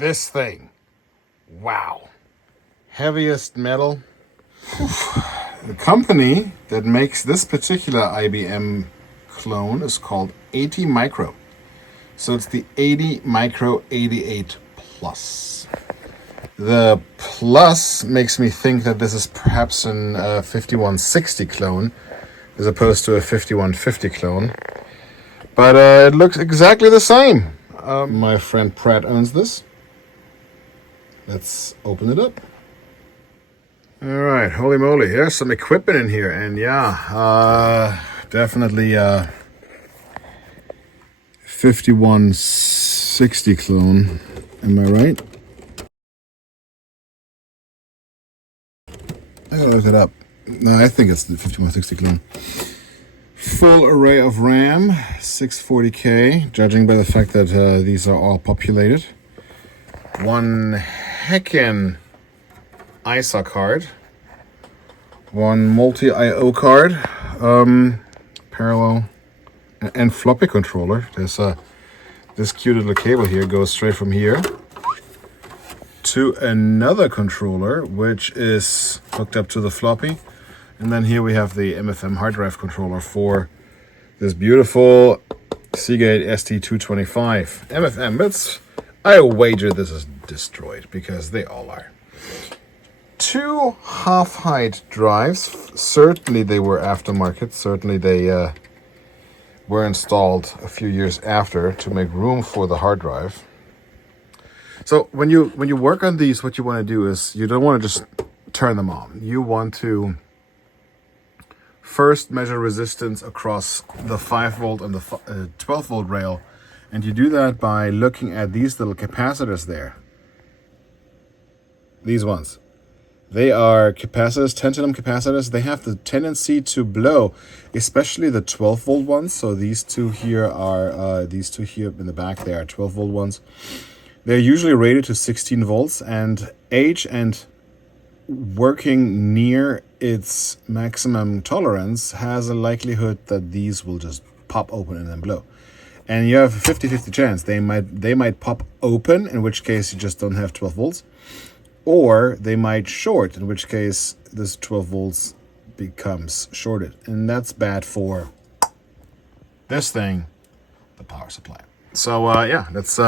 this thing. Wow. Heaviest metal. The company that makes this particular IBM clone is called 80 Micro. So it's the 80 Micro 88 Plus. The Plus makes me think that this is perhaps an 5160 clone as opposed to a 5150 clone. But it looks exactly the same. My friend Pratt owns this. Let's open it up. All right, holy moly, there's some equipment in here. And yeah, definitely 5160 clone. Am I right? I gotta look it up. No, I think it's the 5160 clone. Full array of RAM, 640K, judging by the fact that these are all populated. One heckin' ISA card. One multi-IO card. Parallel and floppy controller. There's this cute little cable here goes straight from here to another controller, which is hooked up to the floppy. And then here we have the MFM hard drive controller for this beautiful Seagate ST225. MFM, I wager this is destroyed because they all are. Two half-height drives. Certainly they were aftermarket. Certainly they were installed a few years after to make room for the hard drive. So when you work on these, what you want to do is you don't want to just turn them on. You want to first measure resistance across the 5 volt and the 12 volt rail, and you do that by looking at these little capacitors there. These ones. They are capacitors, tantalum capacitors. They have the tendency to blow, especially the 12 volt ones. So these two here are, these two here in the back, they are 12 volt ones. They're usually rated to 16 volts, and age and working near its maximum tolerance has a likelihood that these will just pop open and then blow. And you have a 50-50 chance. They might pop open, in which case you just don't have 12 volts. Or they might short, in which case this 12 volts becomes shorted. And that's bad for this thing, the power supply. So yeah, let's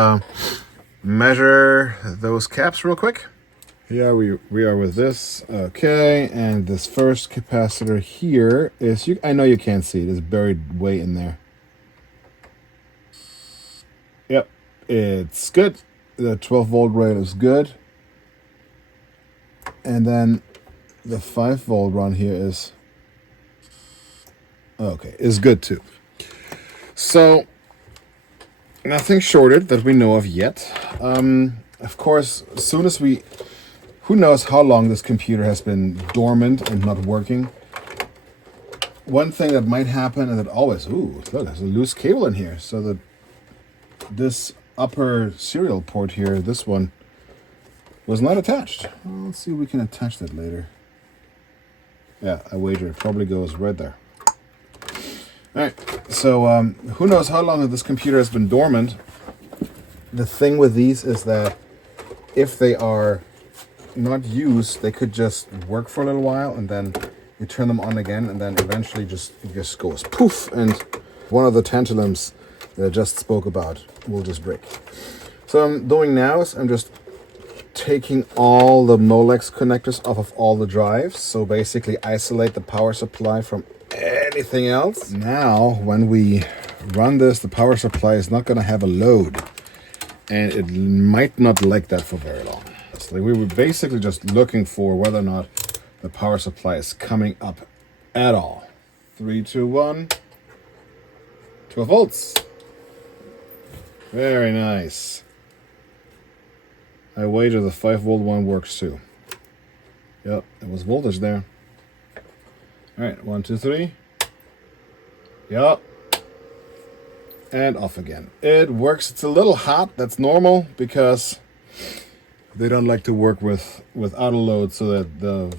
measure those caps real quick. Here we are with this. Okay, and this first capacitor here is, I know you can't see it, it's buried way in there. Yep, it's good. The 12 volt rail is good. And then the 5 volt run here is okay, is good too. So nothing shorted that we know of yet. Of course, as soon as who knows how long this computer has been dormant and not working. One thing that might happen, and that always, look, there's a loose cable in here. So that this upper serial port here, this one, was not attached. Well, let's see if we can attach that later. Yeah, I wager it probably goes right there. All right, so who knows how long this computer has been dormant. The thing with these is that if they are not used, they could just work for a little while, and then you turn them on again, and then eventually it just goes poof, and one of the tantalums that I just spoke about will just break. So what I'm doing now is I'm just taking all the Molex connectors off of all the drives. So basically isolate the power supply from anything else. Now, when we run this, the power supply is not going to have a load, and it might not like that for very long. So we were basically just looking for whether or not the power supply is coming up at all. 3, 2, 1. 12 volts. Very nice. I wager the 5 volt one works too. Yep, there was voltage there. All right, 1, 2, 3. Yep. And off again. It works. It's a little hot. That's normal because they don't like to work without a load, so that the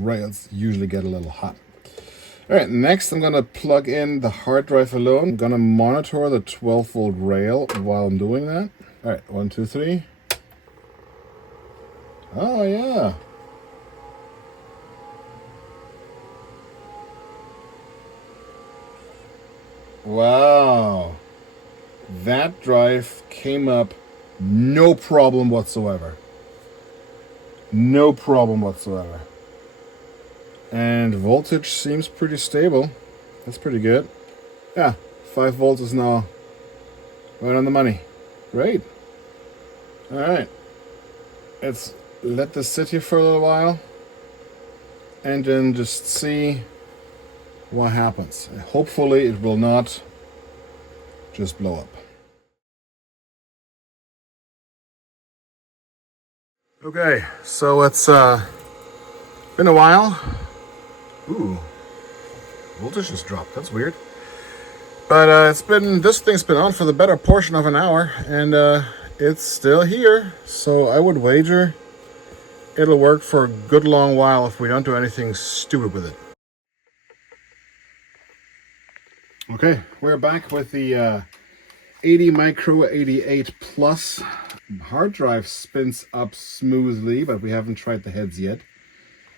rails usually get a little hot. All right, next I'm gonna plug in the hard drive alone. I'm gonna monitor the 12 volt rail while I'm doing that. All right, 1, 2, 3. Oh, yeah. Wow. That drive came up no problem whatsoever. No problem whatsoever. And voltage seems pretty stable. That's pretty good. Yeah, 5 volts is now right on the money. Great. All right. Let's let this sit here for a little while and then just see what happens. Hopefully it will not just blow up. Okay, so it's been a while. Ooh, voltage just dropped. That's weird. But this thing's been on for the better portion of an hour, and it's still here. So I would wager it'll work for a good long while if we don't do anything stupid with it. Okay, we're back with the 80 Micro 88 Plus. Hard drive spins up smoothly, but we haven't tried the heads yet.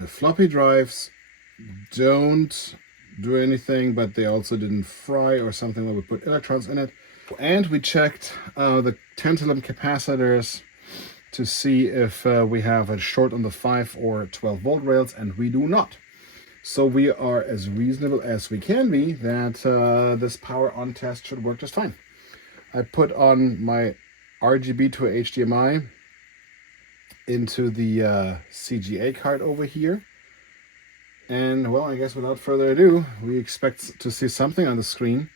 The floppy drives don't do anything, but they also didn't fry or something where we put electrons in it. And we checked the tantalum capacitors to see if we have a short on the 5 or 12 volt rails, and we do not. So we are as reasonable as we can be that this power on test should work just fine. I put on my RGB to HDMI into the CGA card over here. And well, I guess without further ado, we expect to see something on the screen.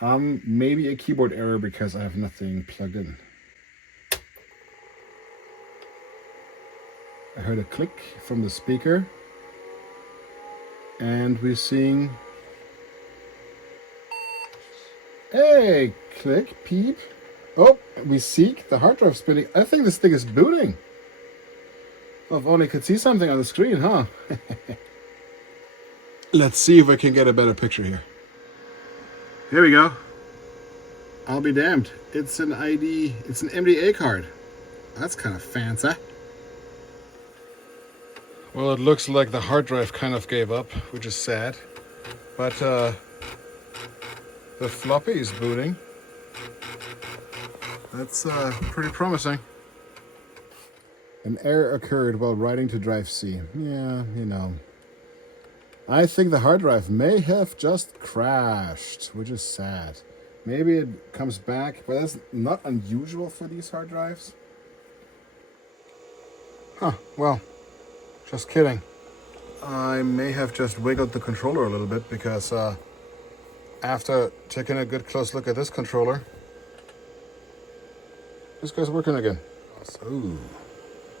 Maybe a keyboard error because I have nothing plugged in. I heard a click from the speaker. And we're seeing, hey, click, peep. Oh, we seek the hard drive spinning. I think this thing is booting. Well, if only I could see something on the screen, huh? Let's see if I can get a better picture here. Here we go. I'll be damned. It's an MDA card. That's kind of fancy. Well, it looks like the hard drive kind of gave up, which is sad. But the floppy is booting. That's pretty promising. An error occurred while writing to drive C. Yeah, you know. I think the hard drive may have just crashed, which is sad. Maybe it comes back, but that's not unusual for these hard drives. Huh, well. Just kidding. I may have just wiggled the controller a little bit because after taking a good close look at this controller, this guy's working again. Ooh,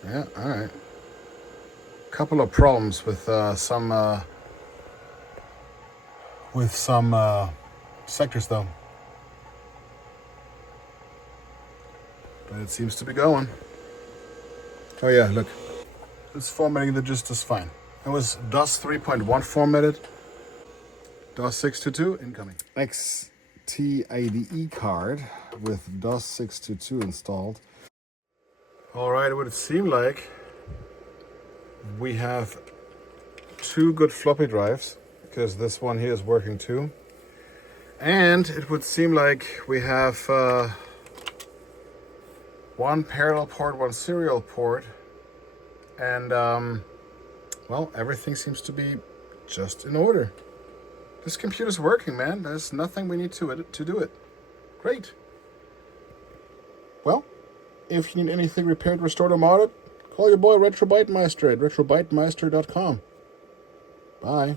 yeah, all right. Couple of problems with some sectors though, but it seems to be going. Oh yeah, look. It's formatting the just as fine. It was DOS 3.1 formatted. DOS 622 incoming. XT IDE card with DOS 622 installed. All right, it would seem like we have 2 good floppy drives because this one here is working too. And it would seem like we have 1 parallel port, 1 serial port. And, well, everything seems to be just in order. This computer's working, man. There's nothing we need to do it. Great. Well, if you need anything repaired, restored, or modded, call your boy RetroByteMeister at retrobytemeister.com. Bye.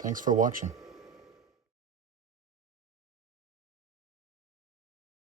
Thanks for watching.